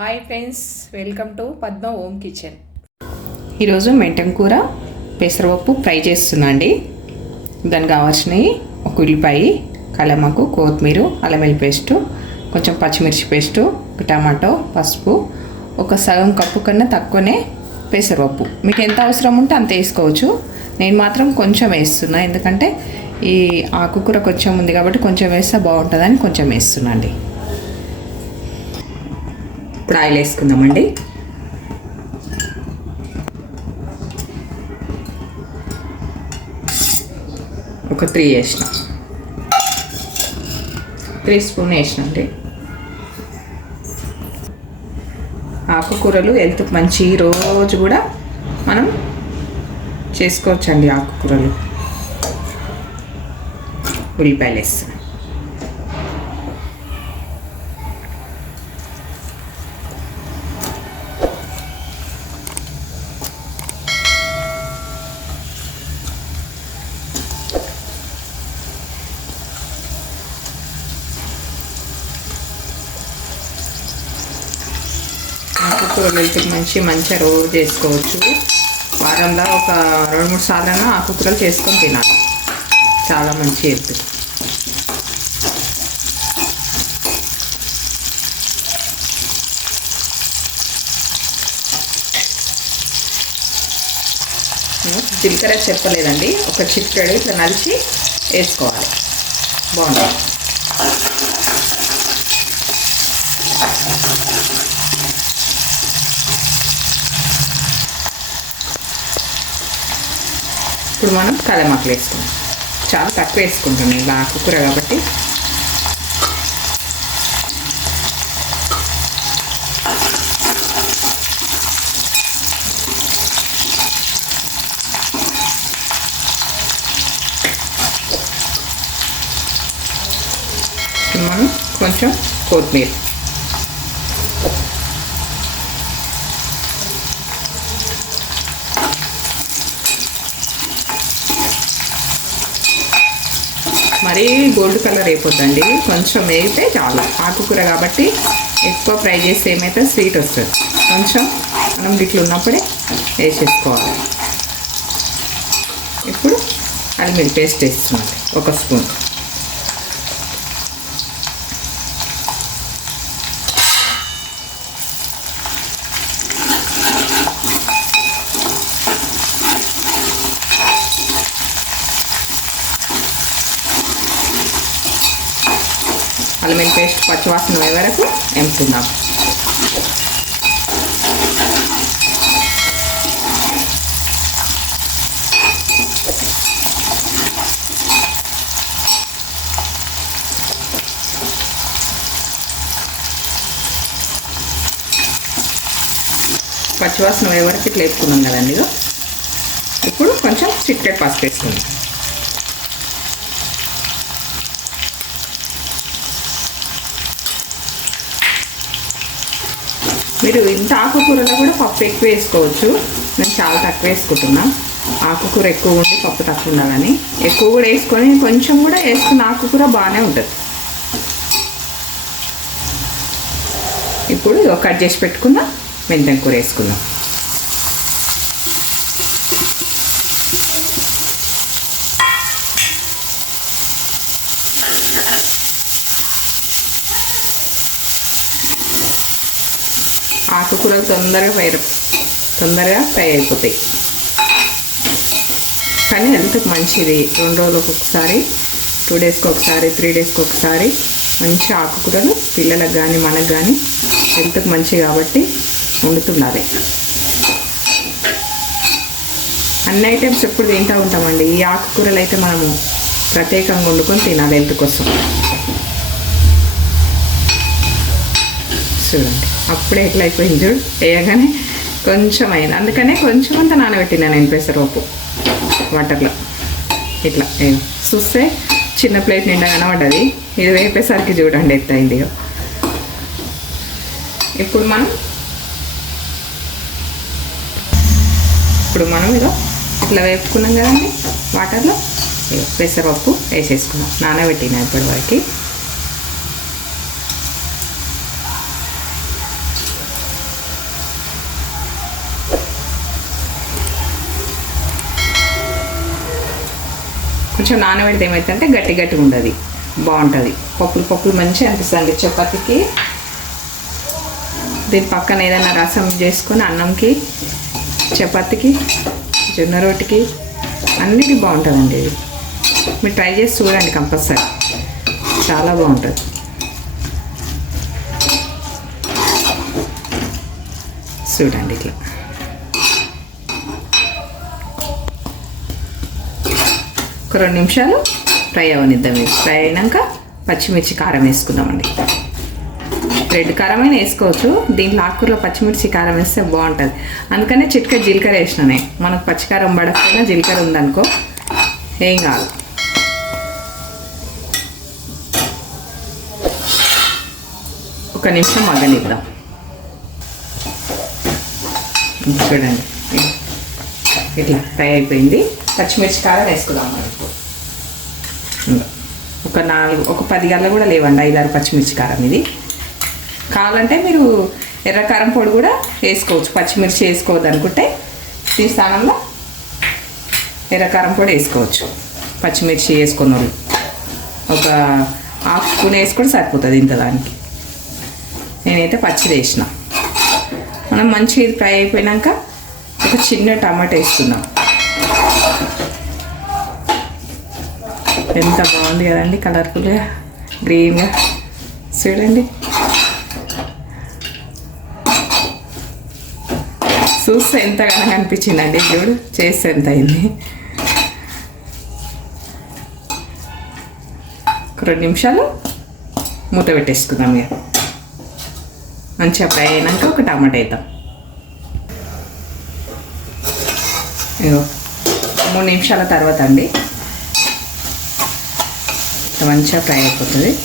Hi friends welcome to Padma home kitchen. ఈరోజు మెంటం కూర పెసరపప్పు ఫ్రై చేస్తున్నా అండి. దానికి కావాల్సినవి ఒక ఉల్లిపాయ కలమకు కొత్తిమీర అల్లం పేస్టు కొంచెం పచ్చిమిర్చి పేస్టు ఒక టమాటో పసుపు ఒక సగం కప్పు కన్నా తక్కువనే పెసరపప్పు. మీకు ఎంత అవసరం ఉంటే అంత వేసుకోవచ్చు. నేను మాత్రం కొంచెం వేస్తున్నా ఎందుకంటే ఈ ఆకుకూర కొంచెం ఉంది కాబట్టి కొంచెం వేస్తే బాగుంటుందని కొంచెం వేస్తున్నా అండి. ఇప్పుడు ఆయిల్ వేసుకుందామండి ఒక త్రీ వేసిన. త్రీ స్పూన్ వేసినండి. ఆకుకూరలు హెల్త్ మంచి రోజు కూడా మనం చేసుకోవచ్చండి ఆకుకూరలు. ఉల్లిపాయలు వేస్తున్నాం ఆకుకూరలు అయితే మంచి మంచిగా రోజు చేసుకోవచ్చు. వారంలో ఒక రెండు మూడు సార్లు ఆకుకూరలు చేసుకొని తినాలి. చాలా మంచి హెల్త్. జీలకర్ర చెప్పలేదండి. ఒక చిక్కడు ఇట్లా నలిచి వేసుకోవాలి. బాగుంటుంది. ఇప్పుడు మనం కలమాకులు వేసుకుందాం. చాలా తక్కువ వేసుకుంటాం నేను బాగా కూర కాబట్టి మనం కొంచెం కొత్తిమీర మరీ గోల్డ్ కలర్ అయిపోద్దండి. కొంచెం వేగితే చాలు. ఆకుకూర కాబట్టి ఎక్కువ ఫ్రై చేస్తే ఏమైతే స్వీట్ వస్తుంది. కొంచెం మనం గిట్లు ఉన్నప్పుడే వేసేసుకోవాలి. ఇప్పుడు అల్లం పేస్ట్ వేస్తున్నాం ఒక స్పూన్. అల్లం పేస్ట్ పచ్చివాసన పోయే వరకు ఎంపుకుందాం. పచ్చివాసన అయ్యే వరకు ఇట్లా వేసుకున్నాం కదండి ఇప్పుడు కొంచెం చిక్కటి పసుపు వేసుకుందాం. మీరు ఇంత ఆకుకూరలో కూడా పప్పు ఎక్కువ వేసుకోవచ్చు. నేను చాలా తక్కువ వేసుకుంటున్నా. ఆకుకూర ఎక్కువ ఉండి పప్పు తక్కువ ఉండాలని. ఎక్కువ కూడా వేసుకొని కొంచెం కూడా వేసుకున్న ఆకుకూర బాగానే ఉంటుంది. ఇప్పుడు కట్ చేసి పెట్టుకుందాం మెంతం కూర వేసుకుందాం. ఆకుకూరలు తొందరగా ఫ్రై తొందరగా ఫ్రై అయిపోతాయి కానీ హెల్త్కి మంచిది. రెండు రోజులకు ఒకసారి టూ డేస్కి ఒకసారి త్రీ డేస్కి ఒకసారి మంచి ఆకుకూరలు పిల్లలకు కానీ మనకు కానీ హెల్త్కి మంచి కాబట్టి వండుతుండాలి అన్ని ఐటమ్స్ ఎప్పుడు తింటూ ఉంటామండి. ఈ ఆకుకూరలు అయితే మనము ప్రత్యేకంగా వండుకొని తినాలి హెల్త్ కోసం. చూడండి. అప్పుడే ఎట్లా అయిపోయింది చూడు వేయగానే కొంచెం అయింది అందుకనే కొంచెం అంత నానబెట్టినా నేను పెసరపప్పు వాటర్లో. ఇట్లా చూస్తే చిన్న ప్లేట్ నిండా కనబడ్డది. ఇది వేపేసరికి చూడండి ఎంత అయింది ఇప్పుడు మనం ఇప్పుడు మనం ఇదో ఇట్లా వేపుకున్నాం కదండి వాటర్లో. పెసరపప్పు వేసేసుకున్నాం. నానబెట్టిన ఇప్పటివరకు. కొంచెం నానబెడితే ఏమవుతుందంటే గట్టి గట్టిగా ఉండదు. బాగుంటుంది. పప్పులు పప్పులు మంచిగా అనిపిస్తుంది చపాతీకి. దీని పక్కన ఏదైనా రసం చేసుకొని అన్నంకి చపాతీకి జొన్న రోటికి అన్నిటికీ బాగుంటుందండి ఇది. మీరు ట్రై చేసి చూడండి కంపల్సరీ. చాలా బాగుంటుంది. చూడండి ఇట్లా. ఒక రెండు నిమిషాలు ఫ్రై అవనిద్దాం. ఇది ఫ్రై అయినాక పచ్చిమిర్చి కారం వేసుకుందామండి. రెడ్ కారం అయినా వేసుకోవచ్చు. దీంట్లో ఆకుకూరలో పచ్చిమిర్చి కారం వేస్తే బాగుంటుంది. అందుకనే చిట్క జీలకర్ర వేసినానే. మనకు పచ్చికారం పడకపోయినా జీలకర్ర ఉందనుకో ఏం కాదు. ఒక నిమిషం మగ్గనిద్దాం. చూడండి. ఇట్లా ఫ్రై అయిపోయింది. పచ్చిమిర్చి కారం వేసుకుందాం. మరి ఒక నాలుగు ఒక పది గల్ల కూడా లేవండి ఐదారు పచ్చిమిర్చి కారం ఇది. కావాలంటే మీరు ఎర్ర కారం పొడి కూడా వేసుకోవచ్చు. పచ్చిమిర్చి వేసుకోవద్దు అనుకుంటే ఈ స్థానంలో ఎర్ర కారం పొడి వేసుకోవచ్చు. పచ్చిమిర్చి వేసుకున్న వాళ్ళు ఒక హాఫ్ స్పూన్ వేసుకుంటే సరిపోతుంది ఇంత దానికి. నేనైతే పచ్చి వేసిన. మనం మంచిగా ఫ్రై అయిపోయినాక ఒక చిన్న టమాటా వేస్తున్నాం ఎంత బాగుంది కదండి కలర్ఫుల్గా గ్రీన్గా చూడండి. చూస్తే ఎంత కనుక అనిపించిందండి చూడు చేస్తే ఎంత అయింది. రెండు నిమిషాలు మూత పెట్టేసుకుందాం ఇక. మంచిగా ఫ్రై అయినాక ఒక టమాటా వేద్దాం. ఇగో మూడు నిమిషాల తర్వాత అండి. మంచిగా ఫ్రై అయిపోతుంది.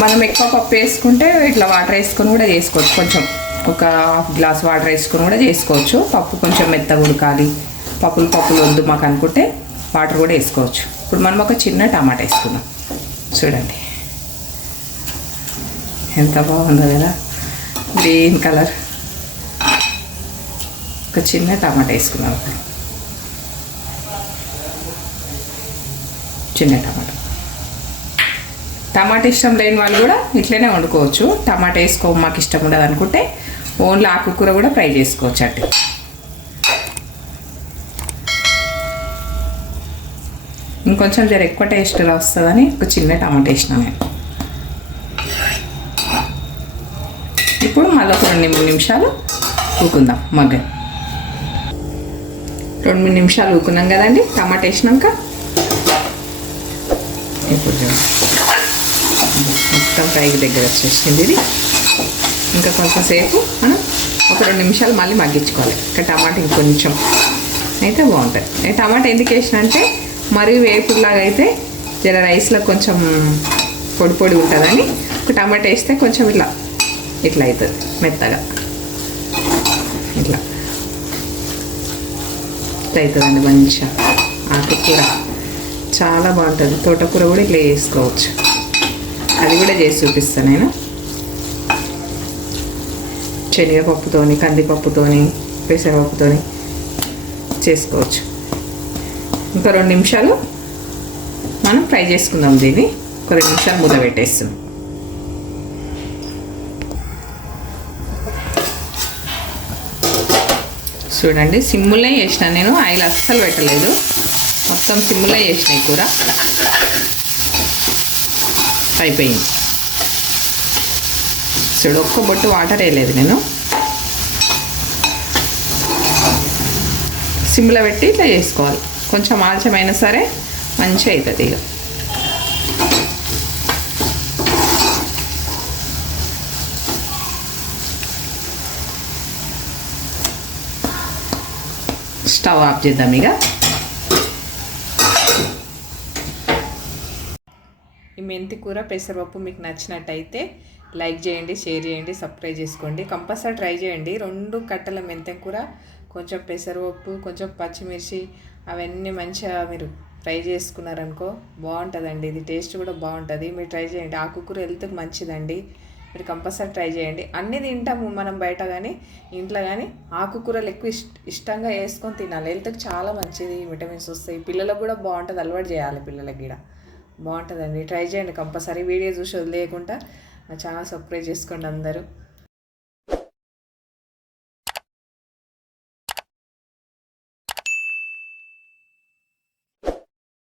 మనం ఎక్కువ పప్పు వేసుకుంటే ఇట్లా వాటర్ వేసుకొని కూడా చేసుకోవచ్చు. కొంచెం ఒక హాఫ్ గ్లాస్ వాటర్ వేసుకొని కూడా చేసుకోవచ్చు. పప్పు కొంచెం మెత్తగా ఉడకాలి. పప్పులు పప్పులు వద్దు మాకు అనుకుంటే వాటర్ కూడా వేసుకోవచ్చు. ఇప్పుడు మనం ఒక చిన్న టమాటా వేసుకుందాం. చూడండి. ఎంత బాగుందో కదా. Green colour. ఒక చిన్న టమాటా వేసుకుందాం. చిన్న టమాటా. టమాటా ఇష్టం లేని వాళ్ళు కూడా ఇట్లనే వండుకోవచ్చు. టమాటా వేసుకో మాకు ఇష్టం ఉండదు అనుకుంటే ఓన్లీ ఆకుకూర కూడా ఫ్రై చేసుకోవచ్చు అండి. ఇంకొంచెం జర ఎక్కువ టేస్ట్గా వస్తుందని ఒక చిన్న టమాటా వేసిన నేను. ఇప్పుడు మళ్ళీ ఒక రెండు మూడు నిమిషాలు ఊకుందాం మగ్గ. రెండు మూడు నిమిషాలు ఊకున్నాం కదండి టమాటా వేసినాక. ఇప్పుడు చూడండి. మొత్తం ఫ్రైకి దగ్గర వచ్చేసింది ఇది. ఇంకా కొంచెం మనం ఒక రెండు నిమిషాలు మళ్ళీ మగ్గించుకోవాలి. ఇంకా టమాటా ఇంకొంచెం. అయితే బాగుంటుంది టమాటా ఎందుకు వేసిన అంటే మరీ వేపుడులాగా అయితే జర రైస్లో కొంచెం పొడి పొడి ఉంటుందని. ఒక టమాటా వేస్తే కొంచెం ఇట్లా ఇట్లా అవుతుంది మెత్తగా. ఇట్లా. ఇట్లా అవుతుందండి మంచిగా. ఆకుకూర. చాలా బాగుంటుంది. తోటకూర కూడా ఇట్లా చేసుకోవచ్చు. అది కూడా చేసి చూపిస్తాను నేను. శనగపప్పుతోని కందిపప్పుతోని పెసరపప్పుతోని చేసుకోవచ్చు. ఇంకా రెండు నిమిషాలు మనం ఫ్రై చేసుకుందాం దీన్ని. ఒక రెండు నిమిషాలు ముద్ద పెట్టేస్తున్నాం. చూడండి సిమ్ములే చేసిన నేను. ఆయిల్ అస్సలు పెట్టలేదు. మొత్తం సిమ్ములే చేసినాయి కూర. అయిపోయింది. చూడు ఒక్క బొట్టు వాటర్ వేయలేదు నేను. సిమ్లో పెట్టి ఇట్లా చేసుకోవాలి. కొంచెం ఆలస్యమైనా సరే మంచిగా అవుతుంది ఇక. స్టవ్ ఆఫ్ చేద్దాం ఇక. మెంతి కూర పెసరపప్పు మీకు నచ్చినట్టయితే లైక్ చేయండి షేర్ చేయండి సబ్స్క్రైబ్ చేసుకోండి. కంపల్సరీ ట్రై చేయండి. రెండు కట్టల మెంతెం కూర కొంచెం పెసరపప్పు కొంచెం పచ్చిమిర్చి అవన్నీ మంచిగా మీరు ఫ్రై చేసుకున్నారనుకో బాగుంటుందండి. ఇది టేస్ట్ కూడా బాగుంటుంది. మీరు ట్రై చేయండి. ఆకుకూర హెల్త్కి మంచిదండి. మీరు కంపల్సరీ ట్రై చేయండి. అన్నీ తింటాము మనం బయట కానీ ఇంట్లో కానీ ఆకుకూరలు ఎక్కువ ఇష్ట ఇష్టంగా వేసుకొని తినాలి. హెల్త్కి చాలా మంచిది. విటమిన్స్ వస్తాయి. పిల్లలకు కూడా బాగుంటుంది. అలవాటు చేయాలి పిల్లలకి కూడా. బాగుంటుందండి. ట్రై చేయండి కంపల్సరీ. వీడియో చూసి వదిలేయకుండా. మా ఛానల్ సబ్స్క్రైబ్ చేసుకోండి అందరూ.